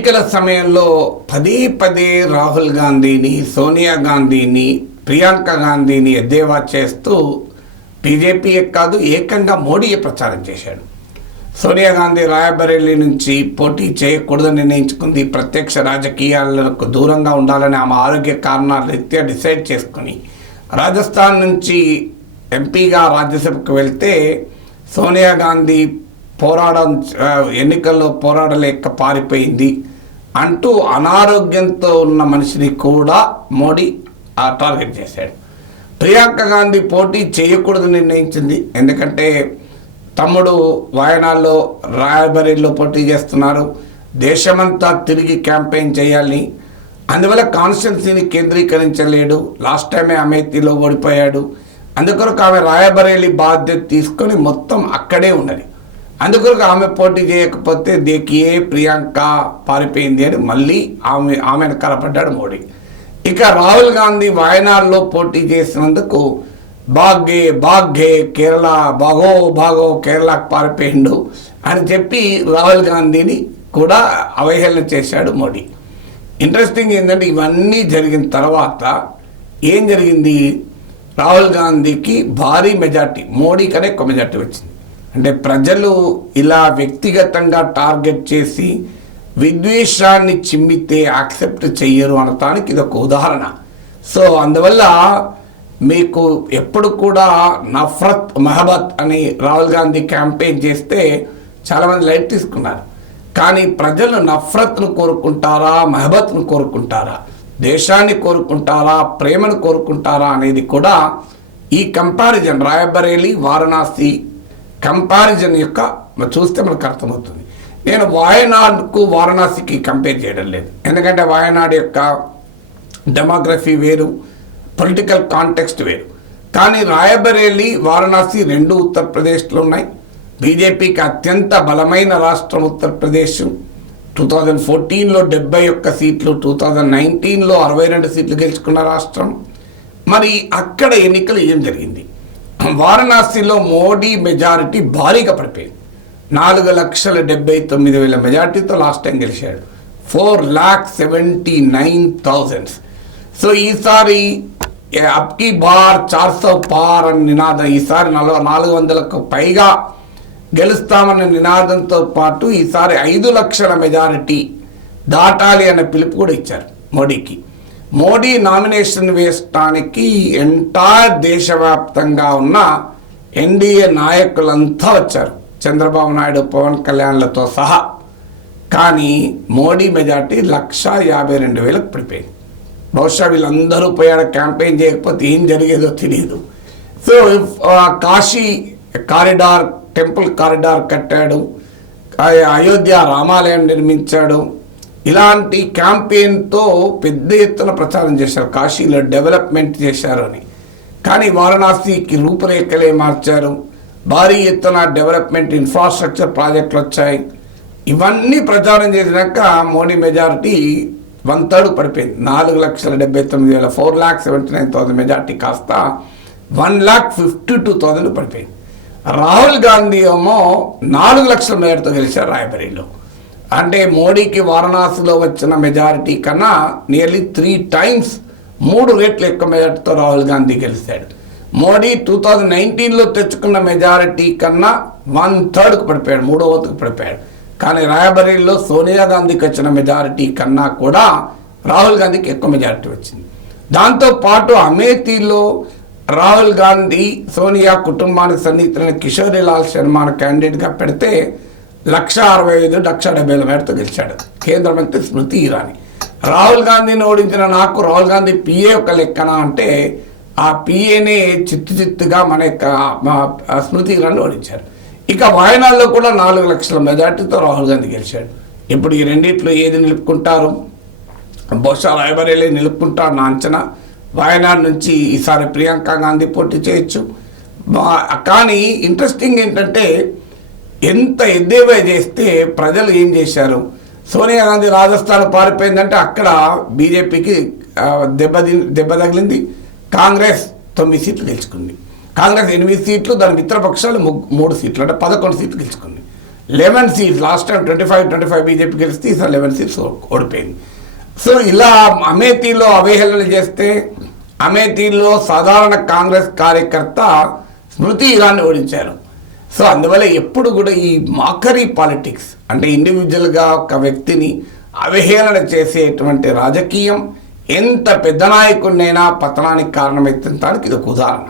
ఎన్నికల సమయంలో పదే పదే రాహుల్ గాంధీని, సోనియా గాంధీని, ప్రియాంక గాంధీని ఎద్దేవా చేస్తూ బీజేపీయే కాదు ఏకంగా మోడీయే ప్రచారం చేశాడు. సోనియా గాంధీ రాయబరేలీ నుంచి పోటీ చేయకూడదని నిర్ణయించుకుంది. ప్రత్యక్ష రాజకీయాలకు దూరంగా ఉండాలని ఆమె ఆరోగ్య కారణాల రీత్యా డిసైడ్ చేసుకుని రాజస్థాన్ నుంచి ఎంపీగా రాజ్యసభకు వెళ్తే సోనియా గాంధీ ఎన్నికల్లో పోరాడలేక పారిపోయింది అంటూ అనారోగ్యంతో ఉన్న మనిషిని కూడా మోడీ టార్గెట్ చేశాడు. ప్రియాంక గాంధీ పోటీ చేయకూడదని నిర్ణయించింది. ఎందుకంటే తమ్ముడు వాయనాల్లో రాయబరేలీలో పోటీ చేస్తున్నారు, దేశమంతా తిరిగి క్యాంపెయిన్ చేయాలి, అందువల్ల కాన్స్టిట్యున్సీని కేంద్రీకరించలేడు, లాస్ట్ టైమే అమేథీలో ఓడిపోయాడు, అందుకొరకు ఆమె రాయబరేలీ బాధ్యత తీసుకొని మొత్తం అక్కడే ఉన్నది. అందుకొరకు ఆమె పోటీ చేయకపోతే దేకియే ప్రియాంక పారిపోయింది అని మళ్ళీ ఆమెను కలపడ్డాడు మోడీ. ఇక రాహుల్ గాంధీ వాయనాడ్లో పోటీ చేసినందుకు బాగే కేరళ బాగో కేరళకు పారిపోయిండు అని చెప్పి రాహుల్ గాంధీని కూడా అవహేళన చేశాడు మోడీ. ఇంట్రెస్టింగ్ ఏంటంటే ఇవన్నీ జరిగిన తర్వాత ఏం జరిగింది, రాహుల్ గాంధీకి భారీ మెజార్టీ, మోడీ కన్నా ఎక్కువ మెజార్టీ వచ్చింది. అంటే ప్రజలు ఇలా వ్యక్తిగతంగా టార్గెట్ చేసి విద్వేషాన్ని చిమ్మితే యాక్సెప్ట్ చెయ్యరు అనటానికి ఇది ఒక ఉదాహరణ. సో అందువల్ల మీకు ఎప్పుడు కూడా నఫరత్ మహబత్ అని రాహుల్ గాంధీ క్యాంపెయిన్ చేస్తే చాలామంది లైట్ తీసుకున్నారు. కానీ ప్రజలు నఫరత్ను కోరుకుంటారా, మహబత్ను కోరుకుంటారా, దేశాన్ని కోరుకుంటారా, ప్రేమను కోరుకుంటారా అనేది కూడా ఈ కంపారిజన్ రాయబరేలీ వారణాసి కంపారిజన్ యొక్క చూస్తే మనకు అర్థమవుతుంది. నేను వాయనాడ్కు వారణాసికి కంపేర్ చేయడం లేదు, ఎందుకంటే వాయనాడ్ యొక్క డెమోగ్రఫీ వేరు, పొలిటికల్ కాంటెక్స్ట్ వేరు. కానీ రాయబరేలీ వారణాసి రెండు ఉత్తరప్రదేశ్లో ఉన్నాయి. బీజేపీకి అత్యంత బలమైన రాష్ట్రం ఉత్తరప్రదేశ్. 2014లో 71 సీట్లు, 2019లో 62 సీట్లు గెలుచుకున్న రాష్ట్రం. మరి అక్కడ ఎన్నికలు ఏం జరిగింది? వారణాసిలో మోడీ మెజారిటీ భారీగా పడిపోయింది. 4,79,000 మెజార్టీతో లాస్ట్ టైం గెలిచాడు, 4,79,000. సో ఈసారి అబ్కి బార్ 400 పార్ అని నినాదం, ఈసారి 400కు పైగా గెలుస్తామన్న నినాదంతో పాటు ఈసారి 5 లక్షల మెజారిటీ దాటాలి అనే పిలుపు కూడా ఇచ్చారు మోడీకి. మోడీ నామినేషన్ వేయడానికి ఎంటైర్ దేశవ్యాప్తంగా ఉన్న ఎన్డీఏ నాయకులంతా వచ్చారు, చంద్రబాబు నాయుడు, పవన్ కళ్యాణ్లతో సహా. కానీ మోడీ మెజార్టీ 1,52,000 పడిపోయింది. బహుశా వీళ్ళందరూ పోయాడు, క్యాంపెయిన్ చేయకపోతే ఏం జరిగేదో తెలియదు. So Kashi corridor, temple corridor కట్టాడు, అయోధ్య రామాలయం నిర్మించాడు, ఇలాంటి క్యాంపెయిన్తో పెద్ద ఎత్తున ప్రచారం చేశారు, కాశీలో డెవలప్మెంట్ చేశారు అని. కానీ వారణాసికి రూపురేఖలే మార్చారు, భారీ ఎత్తున డెవలప్మెంట్ ఇన్ఫ్రాస్ట్రక్చర్ ప్రాజెక్టులు వచ్చాయి. ఇవన్నీ ప్రచారం చేసినాక మోడీ మెజారిటీ 1/3 పడిపోయింది. 4,79,000 4,79,000 మెజార్టీ కాస్త 1,52,000 పడిపోయింది. రాహుల్ గాంధీ ఏమో 4 లక్షల మెజార్టీతో గెలిచారు రాయబరేలీలో. అంటే మోడీకి వారణాసిలో వచ్చిన మెజారిటీ కన్నా నియర్లీ 3 టైమ్స్ 3 రెట్లు ఎక్కువ మెజార్టీతో రాహుల్ గాంధీ గెలిచాడు. మోడీ 2019లో తెచ్చుకున్న మెజారిటీ కన్నా 1/3కు పడిపోయాడు, 3వ వంతుకు పడిపోయాడు. కానీ రాయబరేలీలో సోనియా గాంధీకి వచ్చిన మెజారిటీ కన్నా కూడా రాహుల్ గాంధీకి ఎక్కువ మెజారిటీ వచ్చింది. దాంతోపాటు అమేథీలో రాహుల్ గాంధీ సోనియా కుటుంబానికి సన్నిహితులైన కిషోరీలాల్ శర్మను క్యాండిడేట్గా పెడితే 1,65,000 మేరతో గెలిచాడు కేంద్ర మంత్రి స్మృతి ఇరానీ. రాహుల్ గాంధీని ఓడించిన నాకు రాహుల్ గాంధీ పిఏ ఒక లెక్కన అంటే ఆ పిఏనే చిత్తుగా మన స్మృతి ఇరానీ ఓడించారు. ఇక వాయనాడ్లో కూడా 4 లక్షల మెజార్టీతో రాహుల్ గాంధీ గెలిచాడు. ఇప్పుడు ఈ రెండిట్లో ఏది నిలుపుకుంటారు? బహుశా రాయబరేలీ నిలుపుకుంటారు నా అంచనా. వాయనాడ్ నుంచి ఈసారి ప్రియాంక గాంధీ పోటీ చేయొచ్చు. కానీ ఇంట్రెస్టింగ్ ఏంటంటే ఎంత ఎద్దేవా చేస్తే ప్రజలు ఏం చేశారు? సోనియా గాంధీ రాజస్థాన్ పారిపోయిందంటే అక్కడ బీజేపీకి దెబ్బ తగిలింది. కాంగ్రెస్ 9 సీట్లు గెలుచుకుంది. కాంగ్రెస్ 8 సీట్లు, దాని మిత్రపక్షాలు 3 సీట్లు, అంటే 11 సీట్లు గెలుచుకుంది. 11 సీట్స్, లాస్ట్ టైం 25 బీజేపీ గెలిస్తే ఈసారి 11 సీట్స్ ఓడిపోయింది. సో ఇలా అమేథీలో అవహేళన చేస్తే, అమేథీలో సాధారణ కాంగ్రెస్ కార్యకర్త స్మృతి ఇరానీ ఓడించారు. సో అందువల్ల ఎప్పుడు కూడా ఈ మాకరీ పాలిటిక్స్ అంటే ఇండివిజువల్గా ఒక వ్యక్తిని అవహేళన చేసేటువంటి రాజకీయం ఎంత పెద్ద నాయకుడినైనా పతనానికి కారణమవుతుందానికి ఇది ఒక ఉదాహరణ.